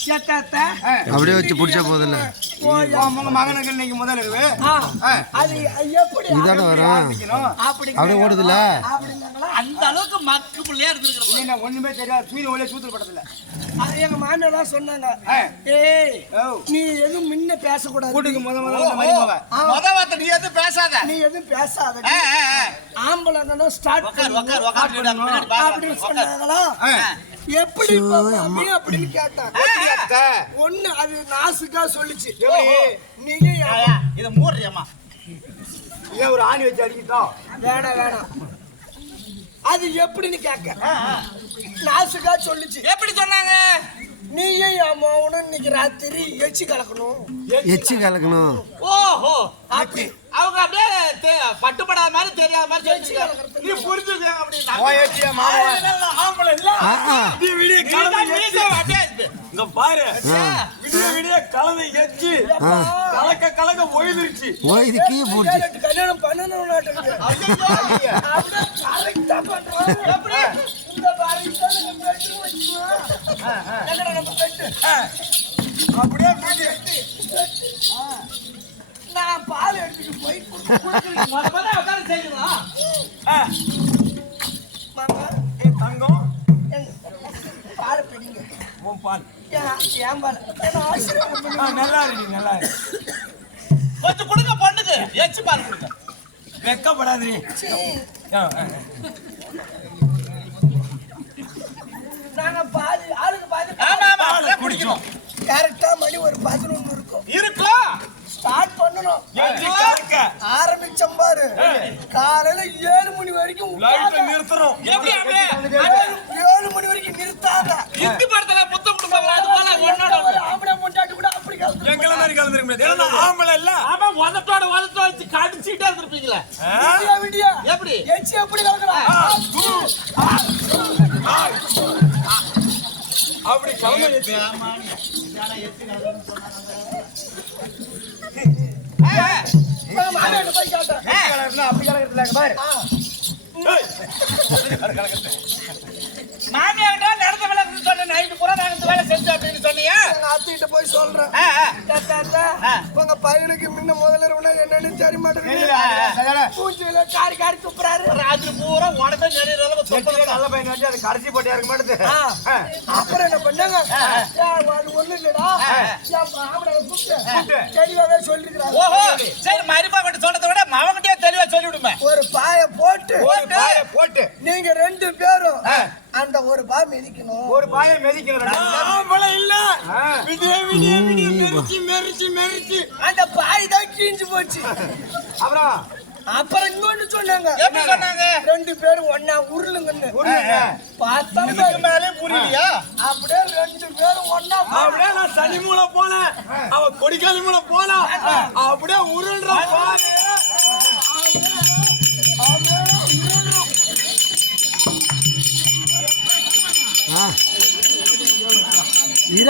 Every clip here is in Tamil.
அப்படியே வச்சு பிடிச்சா போதில்ல. உங்க மகனுக்கு இன்னைக்கு முதல் இரவு அது எப்படி இதான வரும் அப்படியே ஓடுதுல்ல. அந்த அளவுக்கு மக்கு பிள்ளையா இருந்திருக்கிறப்ப ஒண்ணுமே தெரியாது. மீன் ஒரே சூத்துல படத்துல எங்க மாமியார் சொன்னாங்க, ஏய் நீ எதுவும் முன்ன பேசக்கூடாது, கூட்டுக்கு முத வார்த்தை நீ எதுவும் பேசாத, நீ எதுவும் பேசாத, ஆம்பளை ஸ்டார்ட் அப்படின்னு சொன்னாங்களா? எப்படி அப்படின்னு கேட்டாங்க. ஒண்ணு அது நாசுக்கா சொல்லிச்சு, நீங்க இத மூடுறியம்மா, ஏன் ஒரு ஆணி வச்சு அடிக்கிட்டோம், வேணாம் அது எப்படின்னு கேட்க நாசுக்கா சொல்லிச்சு. எப்படி சொன்னாங்க? நீயும் அம்மாவனும் இன்னைக்கு ராத்திரி எச்சி கலக்கணும். ஓஹோ, அப்படி அவங்க அப்படியே பட்டுப்படாத மாதிரி தெரியாத மாதிரி நீ புரிஞ்சுக்க. அப்படின்னா இங்க பாரு, விடிய கலந்து எச்சி கலக்க ஒய்திருச்சு. கல்யாணம் பண்ணணும் அப்படியே நான் பால் எடுத்துட்டு போய் தங்கம் பால் பிடிங்க. உன் பால் ஏன் பால் நல்லா இருக்கு, நல்லா இருக்கு. கொஞ்சம் கொடுங்க பொண்ணுக்கு, எச்சு பால் கொடுங்க. வெக்கப்படாதீ. நாங்க பாதி ஆளுக்கு பாதி குடிக்கணும். கரெக்டா மணி ஒரு 11 இருக்கும். ஸ்டார்ட் பண்ணணும். ஆரம்பிச்சோம் பாரு, காலையில 7 மணி வரைக்கும் நிறுத்தணும். 7 மணி வரைக்கும் நிறுத்தாங்க. இந்து படத்துல முத்த குடும்பம் ஆம்பளை முட்டாட்டு கூட அப்படி எங்களை மாதிரி கலந்துருக்க முடியாது. ஆம்பளை இல்ல, ஆமா, உதட்டோட வச்சு கடிச்சிட்டே இருந்திருப்பீங்களே. விடியா எப்படி எச்சி எப்படி கலக்கலாம்? அப்படி கலந்து போய் கேட்டேன். அப்படி கலக்கிறது பாரு. மாமியார்கிட்ட நடந்த வேலை சொன்ன, நைட்டு பூரா நாங்க இந்த வேலை செஞ்சோம் அப்படின்னு சொன்னீங்க. அத்திட்ட போய் சொல்றேன், உங்க பையனுக்கு முன்ன முதல்ல என்னன்னு தெரிய மாட்டேங்குது. பூஞ்சில காரி காரி துப்புறாரு. ராத்திரி பூரா உடம்பே நிறைய நல்ல பையன் வந்து அது கடைசி போட்டியா இருக்க மாட்டேது. அப்புறம் என்ன பண்ணாங்க, அது ஒண்ணு இல்லடா, தெளிவாவே சொல்லிருக்காங்க. ஓஹோ, சரி, மருமக கிட்ட சொல்றதை விட மவங்கிட்டே தெளிவா சொல்லிவிடுமே. ஒரு பாய போட்டு நீங்க 2 பேரும் அந்த ஒரு பாய் மிதிக்கணும். ஒரு பாய மிதிக்கணும். இல்ல, மெரிச்சு அந்த பாய் தான் கீஞ்சு போச்சு. அப்புறம் இன்னொன்னு சொன்னாங்க. எப்படி சொன்னாங்க? 2 பேரும் ஒன்னா உருளுங்கன்னு. பார்த்தா மேலே புரியலையா? அப்படியே 2 பேரும் ஒன்னா அப்படியே நான் சனி மூளை போனேன், அவ கொடிக்காலி மூளை போனா, அப்படியே உருள்ற பாரு.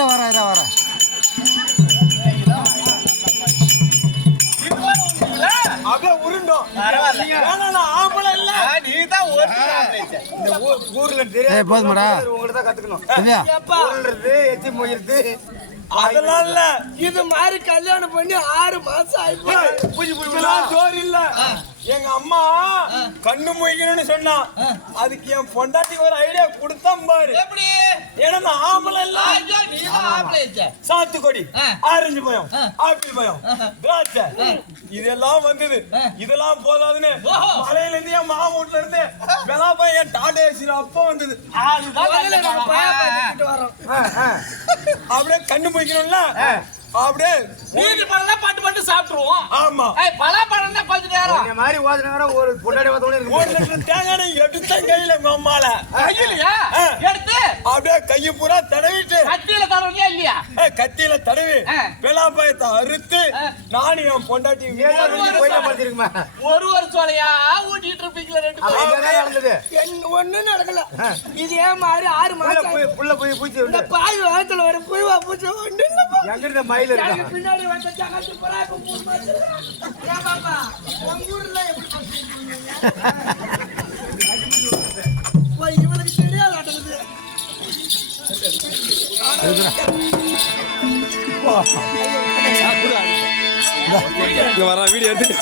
வர அப்படியே உருண்டோம். ஆம்பளை இல்ல, நீதான் ஊர்ல தெரியாது. போதுமாடா, உங்கள்ட்ட தான் கத்துக்கணும். உருள்றது, எச்சி மொய்யிறது அதெல்லாம் இல்ல. இது மாதிரி கல்யாணம் பண்ணி 6 மாசம் ஆயிப்போச்சு. ஜோர் இல்ல. எங்க அம்மா கண்ணு மொய்க்கணும்னு சொன்னா, அதுக்கு என் பொண்டாட்டி ஒரு ஐடியா கொடுத்தான் பாரு. எப்படி? ஏன்னா ஆம்பளை இல்ல, சாத்துக்கொடி, ஆரஞ்சு பழம், ஆப்பிள் பழம், திராட்சை, இதெல்லாம் வந்தது. இதெல்லாம் போதாதுன்னு மலையில இருந்து என் மாமா வீட்டுல இருந்து வெளாபாய் என் டாடா ஏசில அப்ப வந்தது. அப்படியே கண்ணு மொய்க்கணும்ல, அப்படியே நீங்க பழம் பாட்டு சாப்பிட்டுருவோம். ஆமா, பலாப்பழம் தான் கொஞ்ச நேரம் இந்த மாதிரி வாசனை ஒரு பொண்டாடி வாசனை இருக்கு. 1 லிட்டர் தேங்காய் எடுத்த கையில அம்மால கையிலயா எடுத்து அப்படியே கையை பூரா தடவிட்டு, கத்தியில தடவியா இல்லையா? கத்தியில தடவி வெளாப்பாயத்தை அறுத்து நானும் என் பொண்டாட்டி ஒரு சோலையா ஊட்டிட்டு இருப்பீங்களா? 2 பேரும் ஒண்ணு நடக்கல. இதே மாதிரி 6 மாசம் புள்ள போய் பூச்சி இந்த பாய் வாசல வர புழுவா பூச்சி ஒண்ணு எங்க மயில இருக்கு. பின்னாடி வந்து ஜகத்து போறா கூர் மாதிரி. ஏன் பாப்பா உங்க ஊர்ல எப்படி போய் இவனுக்கு தெரியாது ஆட்டது. இங்க வர வீடியோ எடுத்து